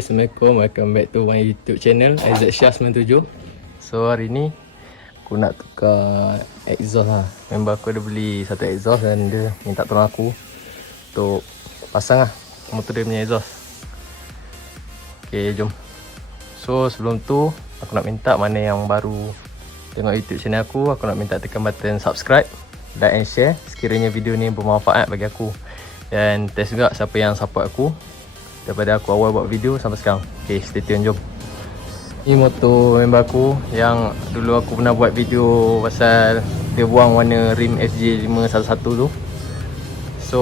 Hai, Assalamualaikum. Welcome back to my YouTube channel Aizat Syah 97. So hari ni aku nak tukar exhaust lah. Member aku ada beli satu exhaust dan dia minta tolong aku untuk pasang lah motor dia punya exhaust. Okay, jom. So sebelum tu aku nak minta mana yang baru tengok YouTube channel aku nak minta tekan button subscribe, like and share sekiranya video ni bermanfaat bagi aku. Dan test juga siapa yang support aku daripada aku awal buat video sampai sekarang. Okay, stay tune, jom. Ni motor member aku yang dulu aku pernah buat video pasal dia buang warna rim FJ511 tu. So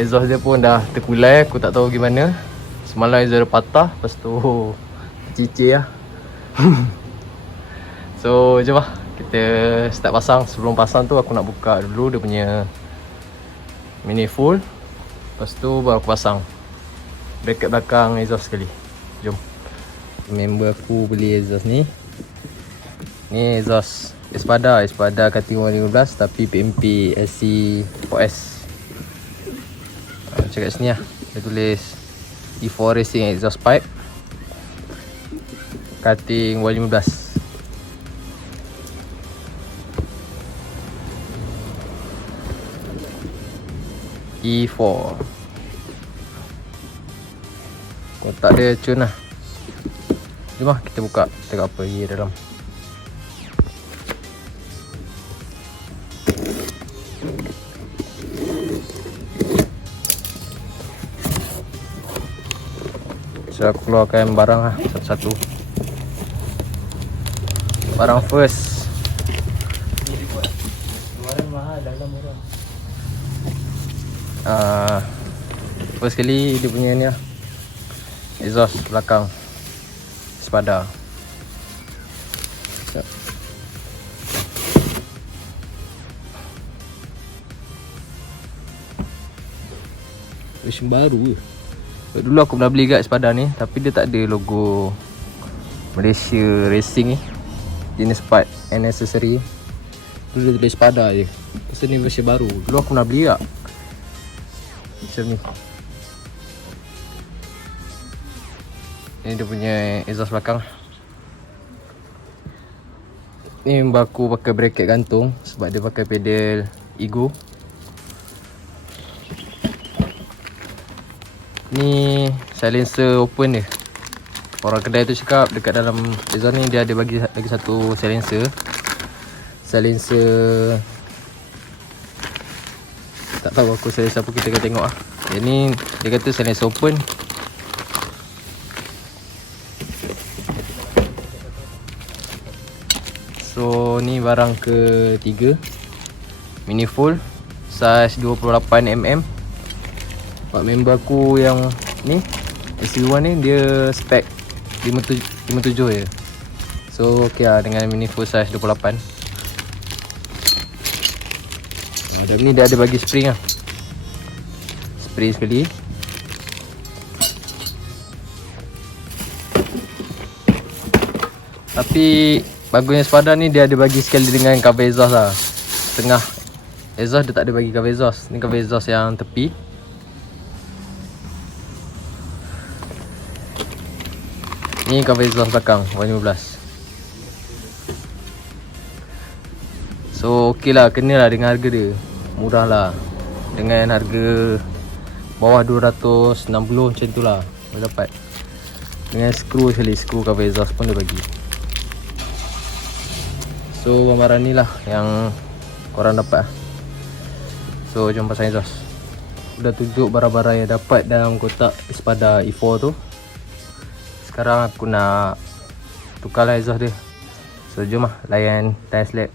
exhaust dia pun dah terkulai, aku tak tahu gimana. Semalam exhaust dia patah, lepas tu cicir lah. So jom lah kita start pasang. Sebelum pasang tu aku nak buka dulu dia punya manifold, lepas tu baru aku pasang bracket belakang exhaust sekali. Jom. Member aku beli exhaust ni. Ni exhaust Espada kategori 15 tapi PMP SC 4S. Macam kat sini lah dia tulis E4 Racing exhaust pipe cutting 15. E4 kotak dia cun lah. Jom lah kita buka, tengok apa lagi dalam. So aku keluarkan barang lah satu-satu. Barang first, barang mahal dalam murah. First kali dia punya ni lah, exhaust belakang Espada. Version baru ke? Dulu aku pernah beli kat Espada ni, tapi dia tak ada logo Malaysia Racing ni, jenis part and accessory. Dulu dia tulis Espada je. Pasal ni version baru. Dulu aku pernah beli tak macam ni. Ni dia punya exhaust belakang. Ni member aku pakai bracket gantung sebab dia pakai pedal Ego. Ni silencer open dia. Orang kedai tu cakap dekat dalam exhaust ni dia ada bagi lagi satu silencer. Silencer tak tahu aku silencer apa, kita akan tengok lah. Yang ni dia kata silencer open. So ni barang ketiga, manifold size 28mm. Pak member aku yang ni SC1 ni dia spek 57 je. So ok lah dengan manifold size 28. Dalam ni dia ada bagi spring lah, spring sekali. Tapi bagusnya Espada ni dia ada bagi sekali dengan cover exhaust lah. Tengah exhaust dia tak ada bagi cover exhaust. Ni cover exhaust yang tepi. Ni cover exhaust belakang 15. So ok lah, kena lah dengan harga dia. Murah lah, dengan harga bawah 260 macam tu lah boleh dapat. Dengan skru sekali, skru cover exhaust pun dia bagi. So barang ni lah yang korang dapat lah. So jom pasang exhaust. Dah tunjuk barang-barang yang dapat dalam kotak Espada E4 tu. Sekarang aku nak tukarlah exhaust dia. So jom lah layan test lab.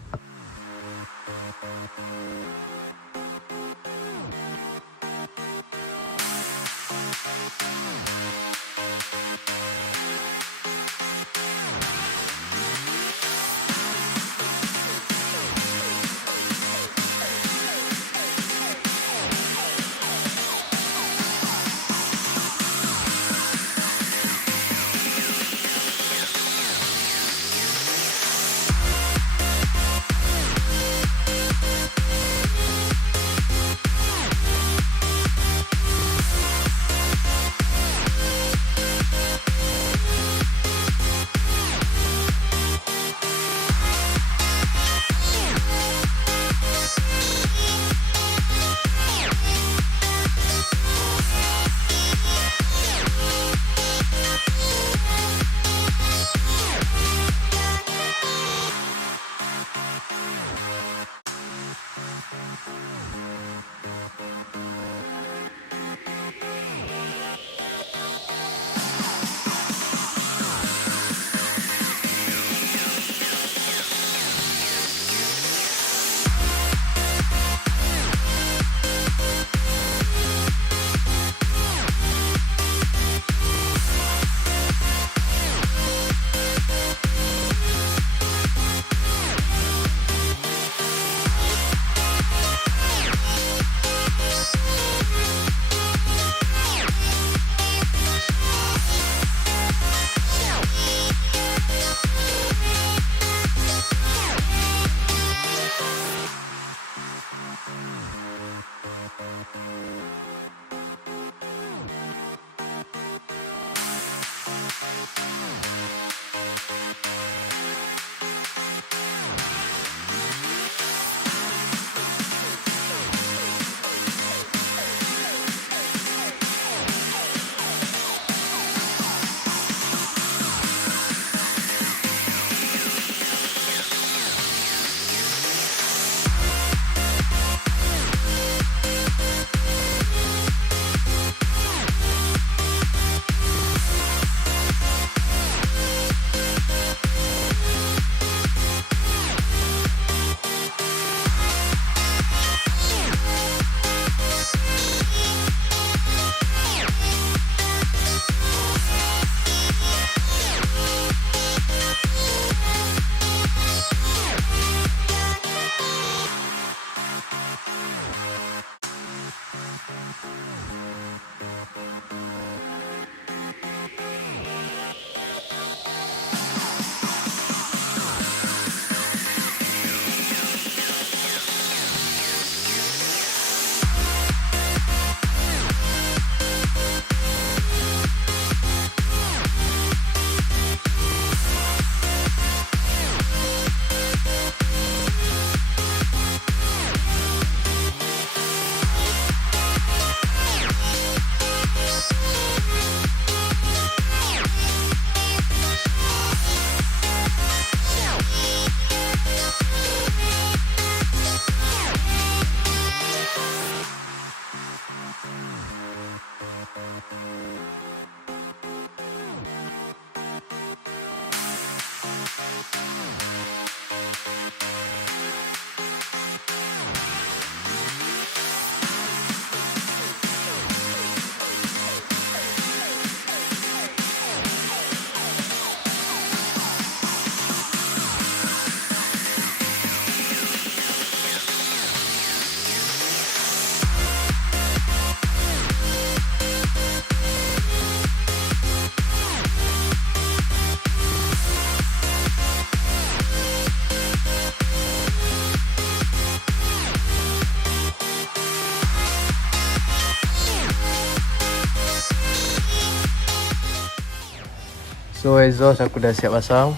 So exhaust aku dah siap pasang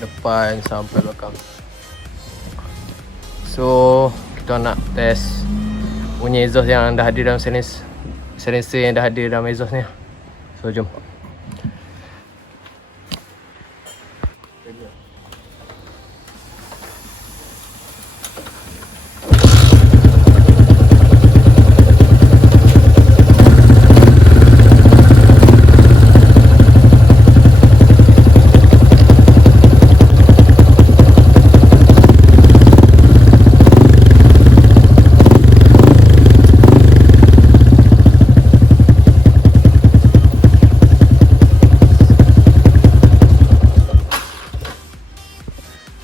depan sampai belakang. So kita nak test bunyi exhaust yang dah ada dalam silencer yang dah ada dalam exhaust ni. So jom.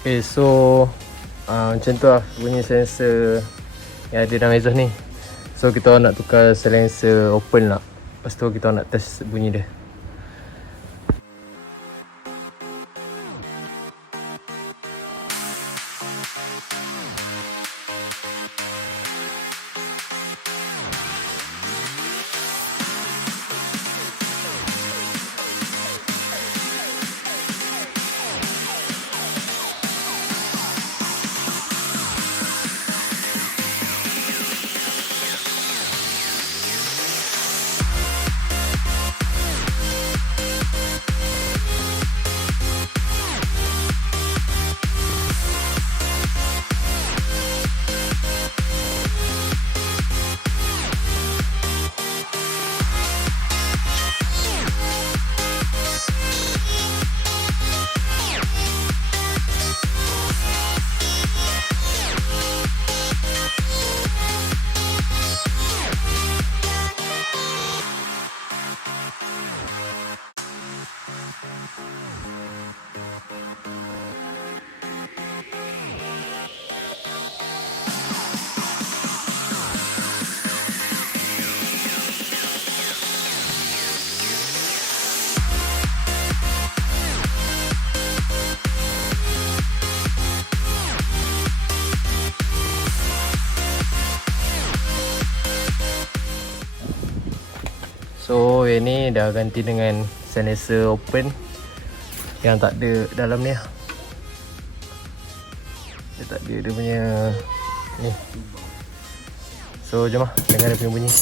Okay, so macam tu lah bunyi silencer yang ada dalam exhaust ni. So kita nak tukar silencer open lah. Lepas tu kita nak test bunyi dia. So ini dah ganti dengan silencer open yang tak ada dalam ni. Dia tak ada dia punya ni. So jom lah dengar dia punya bunyi.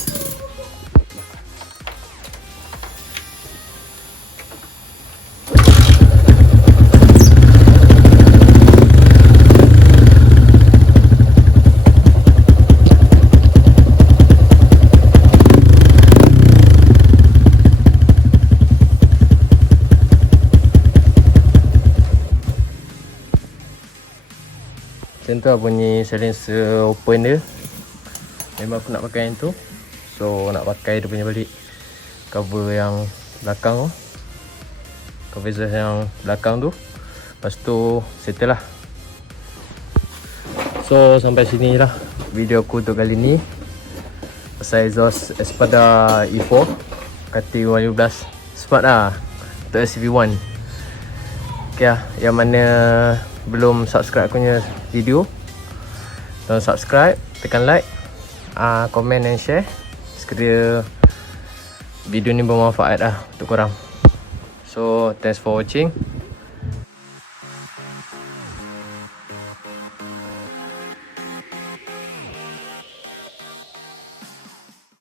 Macam tu lah bunyi silencer open dia. Memang aku nak pakai yang tu. So nak pakai dia punya balik cover yang belakang tu, cover exhaust yang belakang tu. Lepas tu settle lah. So sampai sini lah video aku untuk kali ni pasal exhaust Espada E4 KT115. Smart lah untuk SCV1. Okay lah, yang mana belum subscribe aku punya video, tolong subscribe, tekan like, komen dan share sekiranya video ni bermanfaat lah untuk korang. So thanks for watching.